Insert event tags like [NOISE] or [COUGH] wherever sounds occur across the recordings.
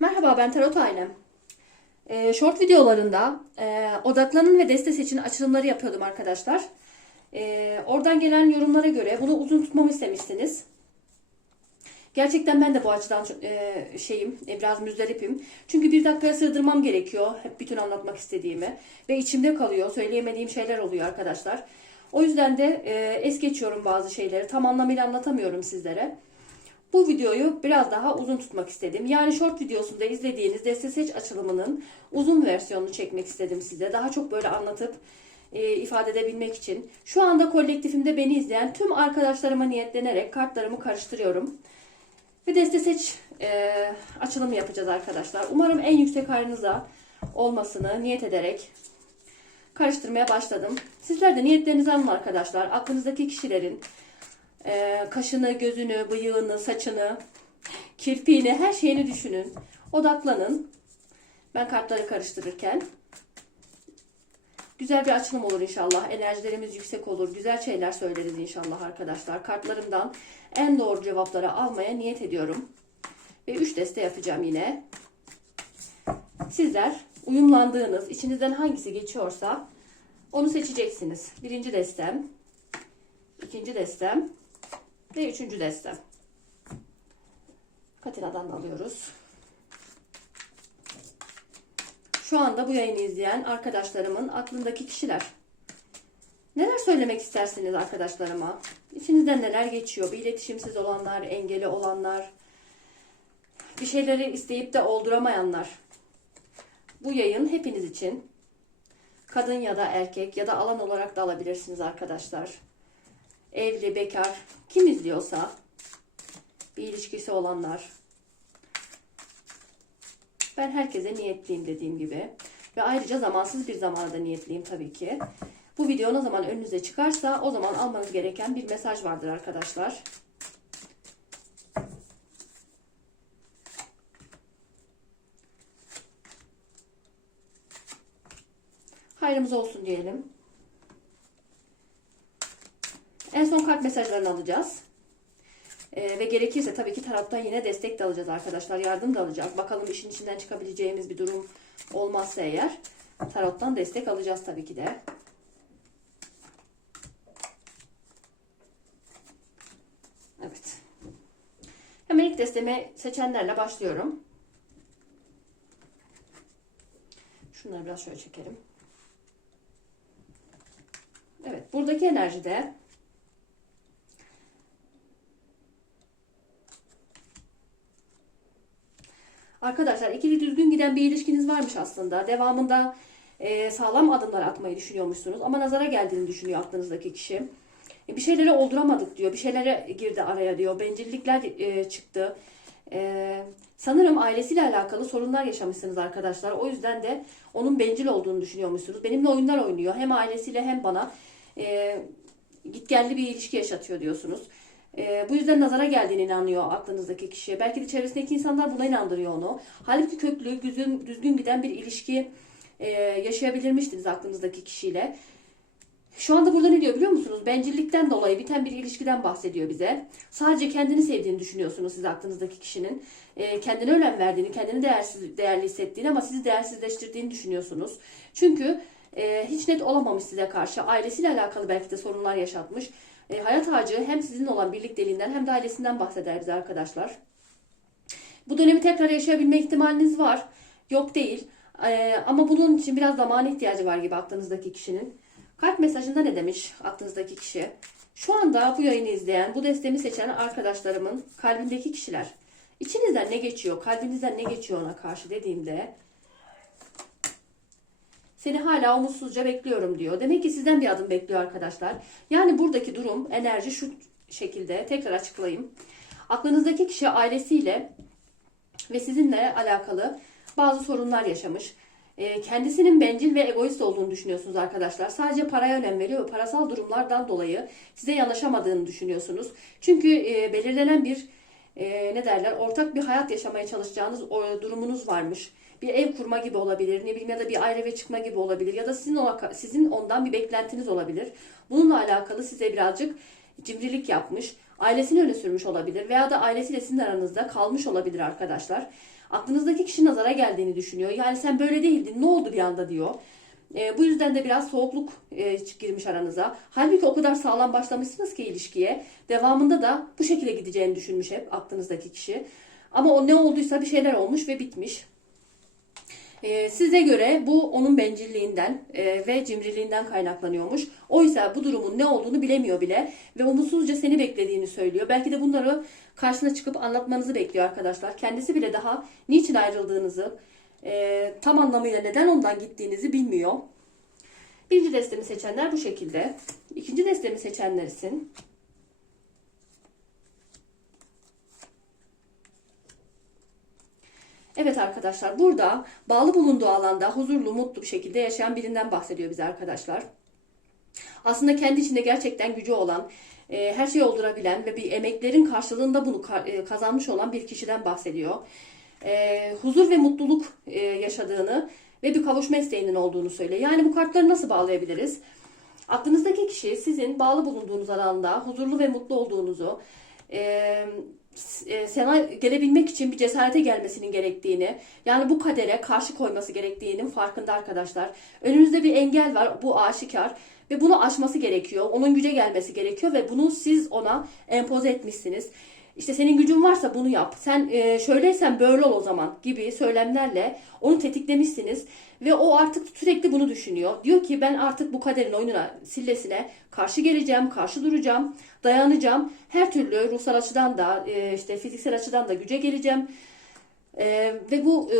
Merhaba ben Tarot Ailem. Ee, short videolarında e, odaklanın ve deste seçin açılımları yapıyordum arkadaşlar. Ee, oradan gelen yorumlara göre bunu uzun tutmamı istemişsiniz. Gerçekten ben de bu açıdan e, şeyim, e, biraz müzdaripim. Çünkü bir dakikaya sığdırmam gerekiyor hep bütün anlatmak istediğimi. Ve içimde kalıyor, söyleyemediğim şeyler oluyor arkadaşlar. O yüzden de e, es geçiyorum bazı şeyleri. Tam anlamıyla anlatamıyorum sizlere. Bu videoyu biraz daha uzun tutmak istedim. Yani short videosunda izlediğiniz deste seç açılımının uzun versiyonunu çekmek istedim size. Daha çok böyle anlatıp e, ifade edebilmek için. Şu anda kolektifimde beni izleyen tüm arkadaşlarıma niyetlenerek kartlarımı karıştırıyorum. Ve deste seç e, açılımı yapacağız arkadaşlar. Umarım en yüksek hayrınıza olmasını niyet ederek karıştırmaya başladım. Sizler de niyetlerinizi alın arkadaşlar. Aklınızdaki kişilerin e, kaşını, gözünü, bıyığını, saçını, kirpiğini, her şeyini düşünün. Odaklanın. Ben kartları karıştırırken. Güzel bir açılım olur inşallah. Enerjilerimiz yüksek olur. Güzel şeyler söyleriz inşallah arkadaşlar. Kartlarımdan en doğru cevapları almaya niyet ediyorum. Ve 3 deste yapacağım yine. Sizler uyumlandığınız, içinizden hangisi geçiyorsa onu seçeceksiniz. Birinci destem, ikinci destem ve üçüncü destem. Katina'dan da alıyoruz. Şu anda bu yayını izleyen arkadaşlarımın aklındaki kişiler. Neler söylemek istersiniz arkadaşlarıma? İçinizden neler geçiyor? Bir iletişimsiz olanlar, engeli olanlar, bir şeyleri isteyip de olduramayanlar. Bu yayın hepiniz için. Kadın ya da erkek ya da alan olarak da alabilirsiniz arkadaşlar. Evli, bekar, kim izliyorsa bir ilişkisi olanlar. Ben herkese niyetliyim dediğim gibi. Ve ayrıca zamansız bir zamana da niyetliyim tabii ki. Bu video ne zaman önünüze çıkarsa o zaman almanız gereken bir mesaj vardır arkadaşlar. Hayrımız olsun diyelim. En son kart mesajlarını alacağız. Ee, ve gerekirse tabii ki taraftan yine destek de alacağız arkadaşlar. Yardım da alacağız. Bakalım işin içinden çıkabileceğimiz bir durum olmazsa eğer tarottan destek alacağız tabii ki de. Evet. Hemen ilk destemi seçenlerle başlıyorum. Şunları biraz şöyle çekelim. Evet, buradaki enerjide Arkadaşlar ikili düzgün giden bir ilişkiniz varmış aslında. Devamında e, sağlam adımlar atmayı düşünüyormuşsunuz. Ama nazara geldiğini düşünüyor aklınızdaki kişi. E, bir şeyleri olduramadık diyor. Bir şeylere girdi araya diyor. Bencillikler e, çıktı. E, sanırım ailesiyle alakalı sorunlar yaşamışsınız arkadaşlar. O yüzden de onun bencil olduğunu düşünüyormuşsunuz. Benimle oyunlar oynuyor. Hem ailesiyle hem bana e, gitgelli bir ilişki yaşatıyor diyorsunuz. E, bu yüzden nazara geldiğine inanıyor aklınızdaki kişi. Belki de çevresindeki insanlar buna inandırıyor onu. Halbuki köklü, düzgün, düzgün giden bir ilişki e, yaşayabilirmiştiniz aklınızdaki kişiyle. Şu anda burada ne diyor biliyor musunuz? Bencillikten dolayı biten bir ilişkiden bahsediyor bize. Sadece kendini sevdiğini düşünüyorsunuz siz aklınızdaki kişinin. E, kendine önem verdiğini, kendini değersiz, değerli hissettiğini ama sizi değersizleştirdiğini düşünüyorsunuz. Çünkü e, hiç net olamamış size karşı. Ailesiyle alakalı belki de sorunlar yaşatmış. E, hayat ağacı hem sizin olan birlikteliğinden hem de ailesinden bahseder bize arkadaşlar. Bu dönemi tekrar yaşayabilme ihtimaliniz var. Yok değil. E, ama bunun için biraz zaman ihtiyacı var gibi aklınızdaki kişinin. Kalp mesajında ne demiş aklınızdaki kişi? Şu anda bu yayını izleyen, bu destemi seçen arkadaşlarımın kalbindeki kişiler. İçinizden ne geçiyor, kalbinizden ne geçiyor ona karşı dediğimde seni hala umutsuzca bekliyorum diyor. Demek ki sizden bir adım bekliyor arkadaşlar. Yani buradaki durum, enerji şu şekilde. Tekrar açıklayayım. Aklınızdaki kişi ailesiyle ve sizinle alakalı bazı sorunlar yaşamış. E, kendisinin bencil ve egoist olduğunu düşünüyorsunuz arkadaşlar. Sadece paraya önem veriyor ve parasal durumlardan dolayı size yanaşamadığını düşünüyorsunuz. Çünkü e, belirlenen bir e, ne derler ortak bir hayat yaşamaya çalışacağınız durumunuz varmış bir ev kurma gibi olabilir, ne bileyim ya da bir ayrı eve çıkma gibi olabilir ya da sizin ona, sizin ondan bir beklentiniz olabilir. Bununla alakalı size birazcık cimrilik yapmış, ailesini öne sürmüş olabilir veya da ailesiyle sizin aranızda kalmış olabilir arkadaşlar. Aklınızdaki kişi nazara geldiğini düşünüyor. Yani sen böyle değildin ne oldu bir anda diyor. E, bu yüzden de biraz soğukluk e, girmiş aranıza. Halbuki o kadar sağlam başlamışsınız ki ilişkiye. Devamında da bu şekilde gideceğini düşünmüş hep aklınızdaki kişi. Ama o ne olduysa bir şeyler olmuş ve bitmiş. E, size göre bu onun bencilliğinden e, ve cimriliğinden kaynaklanıyormuş. Oysa bu durumun ne olduğunu bilemiyor bile ve umutsuzca seni beklediğini söylüyor. Belki de bunları karşına çıkıp anlatmanızı bekliyor arkadaşlar. Kendisi bile daha niçin ayrıldığınızı, e, tam anlamıyla neden ondan gittiğinizi bilmiyor. Birinci destemi seçenler bu şekilde. İkinci destemi seçenler için Evet arkadaşlar burada bağlı bulunduğu alanda huzurlu, mutlu bir şekilde yaşayan birinden bahsediyor bize arkadaşlar. Aslında kendi içinde gerçekten gücü olan, e, her şeyi oldurabilen ve bir emeklerin karşılığında bunu e, kazanmış olan bir kişiden bahsediyor. E, huzur ve mutluluk e, yaşadığını ve bir kavuşma isteğinin olduğunu söylüyor. Yani bu kartları nasıl bağlayabiliriz? Aklınızdaki kişi sizin bağlı bulunduğunuz alanda huzurlu ve mutlu olduğunuzu, e, sana gelebilmek için bir cesarete gelmesinin gerektiğini, yani bu kadere karşı koyması gerektiğinin farkında arkadaşlar. Önünüzde bir engel var, bu aşikar ve bunu aşması gerekiyor. Onun güce gelmesi gerekiyor ve bunu siz ona empoze etmişsiniz. İşte senin gücün varsa bunu yap. Sen e, şöyleysen böyle ol o zaman gibi söylemlerle onu tetiklemişsiniz ve o artık sürekli bunu düşünüyor. Diyor ki ben artık bu kaderin oyununa, sillesine karşı geleceğim, karşı duracağım, dayanacağım. Her türlü ruhsal açıdan da e, işte fiziksel açıdan da güce geleceğim. E, ve bu e,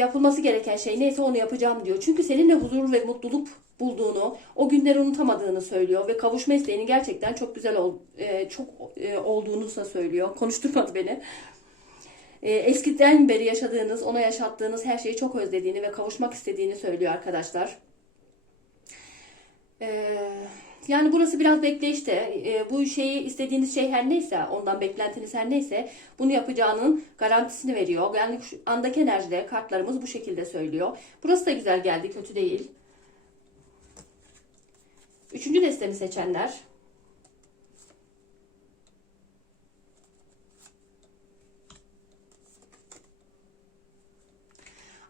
yapılması gereken şey neyse onu yapacağım diyor. Çünkü seninle huzur ve mutluluk bulduğunu, o günleri unutamadığını söylüyor ve kavuşma isteğinin gerçekten çok güzel ol, e, çok e, olduğunu da söylüyor. [LAUGHS] Konuşturmadı beni. E, eskiden beri yaşadığınız, ona yaşattığınız her şeyi çok özlediğini ve kavuşmak istediğini söylüyor arkadaşlar. E, yani burası biraz bekleyişte. E, bu şeyi istediğiniz şey her neyse, ondan beklentiniz her neyse bunu yapacağının garantisini veriyor. Yani şu andaki enerjide kartlarımız bu şekilde söylüyor. Burası da güzel geldi, kötü değil. Üçüncü destemi seçenler.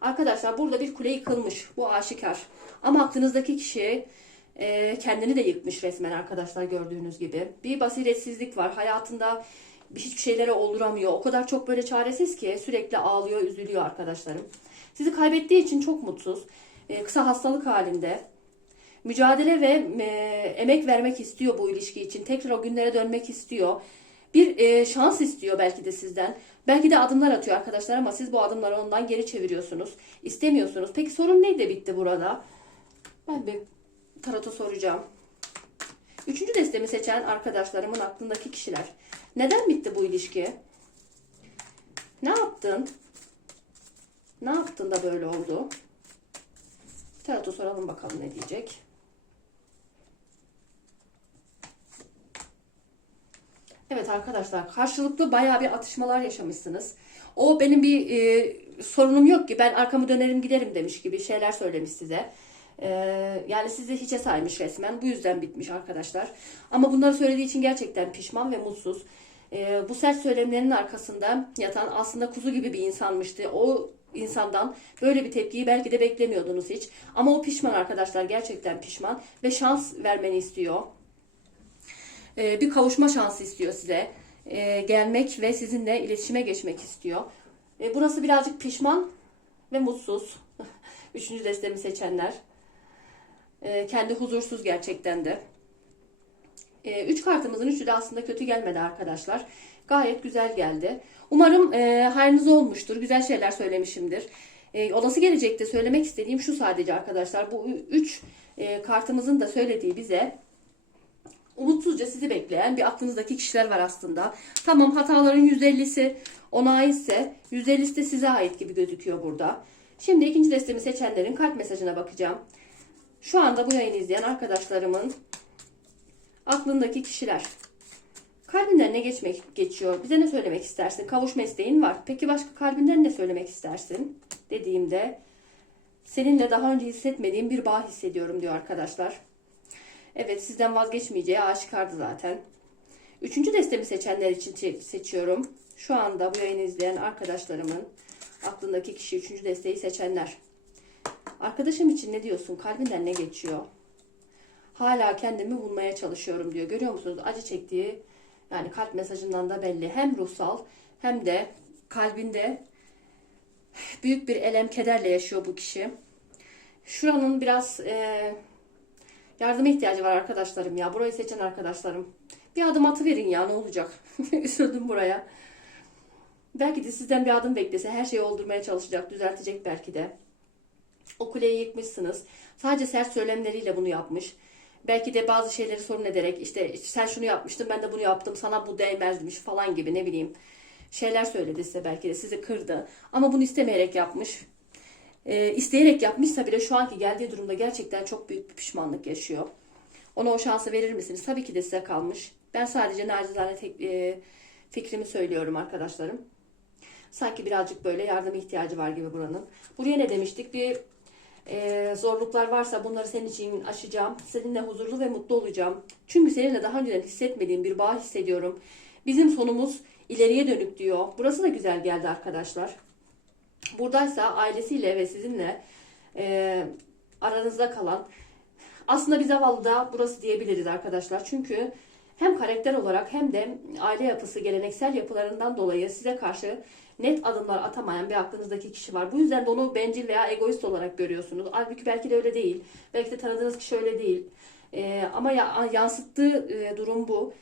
Arkadaşlar burada bir kule yıkılmış. Bu aşikar. Ama aklınızdaki kişi e, kendini de yıkmış resmen arkadaşlar gördüğünüz gibi. Bir basiretsizlik var. Hayatında bir- hiçbir şeylere olduramıyor. O kadar çok böyle çaresiz ki sürekli ağlıyor, üzülüyor arkadaşlarım. Sizi kaybettiği için çok mutsuz. E, kısa hastalık halinde. Mücadele ve e, emek vermek istiyor bu ilişki için. Tekrar o günlere dönmek istiyor. Bir e, şans istiyor belki de sizden. Belki de adımlar atıyor arkadaşlar ama siz bu adımları ondan geri çeviriyorsunuz. İstemiyorsunuz. Peki sorun neydi bitti burada? Ben bir tarota soracağım. Üçüncü destemi seçen arkadaşlarımın aklındaki kişiler. Neden bitti bu ilişki? Ne yaptın? Ne yaptın da böyle oldu? Tarot'a soralım bakalım ne diyecek. Evet arkadaşlar karşılıklı bayağı bir atışmalar yaşamışsınız. O benim bir e, sorunum yok ki ben arkamı dönerim giderim demiş gibi şeyler söylemiş size. E, yani sizi hiçe saymış resmen. Bu yüzden bitmiş arkadaşlar. Ama bunları söylediği için gerçekten pişman ve mutsuz. E, bu sert söylemlerinin arkasında yatan aslında kuzu gibi bir insanmıştı. O insandan böyle bir tepkiyi belki de beklemiyordunuz hiç. Ama o pişman arkadaşlar gerçekten pişman ve şans vermeni istiyor. Ee, bir kavuşma şansı istiyor size. Ee, gelmek ve sizinle iletişime geçmek istiyor. Ee, burası birazcık pişman ve mutsuz. [LAUGHS] Üçüncü destemi seçenler. Ee, kendi huzursuz gerçekten de. Ee, üç kartımızın üçü de aslında kötü gelmedi arkadaşlar. Gayet güzel geldi. Umarım e, hayrınız olmuştur. Güzel şeyler söylemişimdir. E, olası gelecekte söylemek istediğim şu sadece arkadaşlar. Bu ü- üç e, kartımızın da söylediği bize umutsuzca sizi bekleyen bir aklınızdaki kişiler var aslında. Tamam hataların %50'si ona aitse %50'si de size ait gibi gözüküyor burada. Şimdi ikinci destemi seçenlerin kalp mesajına bakacağım. Şu anda bu yayını izleyen arkadaşlarımın aklındaki kişiler. Kalbinden ne geçmek geçiyor? Bize ne söylemek istersin? Kavuşma isteğin var. Peki başka kalbinden ne söylemek istersin? Dediğimde seninle daha önce hissetmediğim bir bağ hissediyorum diyor arkadaşlar. Evet sizden vazgeçmeyeceği aşikardı zaten. Üçüncü destemi seçenler için seçiyorum. Şu anda bu yayını izleyen arkadaşlarımın Aklındaki kişi üçüncü desteği seçenler. Arkadaşım için ne diyorsun? Kalbinden ne geçiyor? Hala kendimi bulmaya çalışıyorum diyor. Görüyor musunuz? Acı çektiği yani kalp mesajından da belli. Hem ruhsal hem de kalbinde büyük bir elem kederle yaşıyor bu kişi. Şuranın biraz e, yardıma ihtiyacı var arkadaşlarım ya. Burayı seçen arkadaşlarım. Bir adım atıverin ya ne olacak? [LAUGHS] Üzüldüm buraya. Belki de sizden bir adım beklese her şeyi oldurmaya çalışacak, düzeltecek belki de. O kuleyi yıkmışsınız. Sadece sert söylemleriyle bunu yapmış. Belki de bazı şeyleri sorun ederek işte sen şunu yapmıştın ben de bunu yaptım sana bu değmezmiş falan gibi ne bileyim şeyler söyledi size belki de sizi kırdı. Ama bunu istemeyerek yapmış. Ee, isteyerek yapmışsa bile şu anki geldiği durumda gerçekten çok büyük bir pişmanlık yaşıyor. Ona o şansı verir misiniz? Tabii ki de size kalmış. Ben sadece nacizane tek, e, fikrimi söylüyorum arkadaşlarım. Sanki birazcık böyle yardıma ihtiyacı var gibi buranın. Buraya ne demiştik? Bir e, zorluklar varsa bunları senin için aşacağım. Seninle huzurlu ve mutlu olacağım. Çünkü seninle daha önceden hissetmediğim bir bağ hissediyorum. Bizim sonumuz ileriye dönük diyor. Burası da güzel geldi arkadaşlar. Buradaysa ailesiyle ve sizinle e, aranızda kalan aslında bir zavallı da burası diyebiliriz arkadaşlar. Çünkü hem karakter olarak hem de aile yapısı, geleneksel yapılarından dolayı size karşı net adımlar atamayan bir aklınızdaki kişi var. Bu yüzden de onu bencil veya egoist olarak görüyorsunuz. Halbuki belki de öyle değil. Belki de tanıdığınız kişi öyle değil. Ee, ama ya, yansıttığı e, durum bu.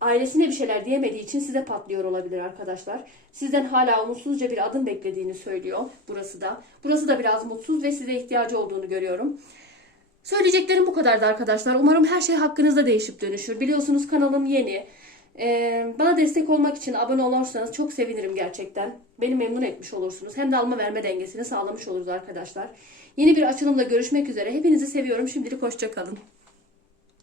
Ailesine bir şeyler diyemediği için size patlıyor olabilir arkadaşlar. Sizden hala umutsuzca bir adım beklediğini söylüyor burası da. Burası da biraz mutsuz ve size ihtiyacı olduğunu görüyorum. Söyleyeceklerim bu kadardı arkadaşlar. Umarım her şey hakkınızda değişip dönüşür. Biliyorsunuz kanalım yeni. Ee, bana destek olmak için abone olursanız çok sevinirim gerçekten. Beni memnun etmiş olursunuz. Hem de alma verme dengesini sağlamış oluruz arkadaşlar. Yeni bir açılımda görüşmek üzere. Hepinizi seviyorum. Şimdilik hoşçakalın.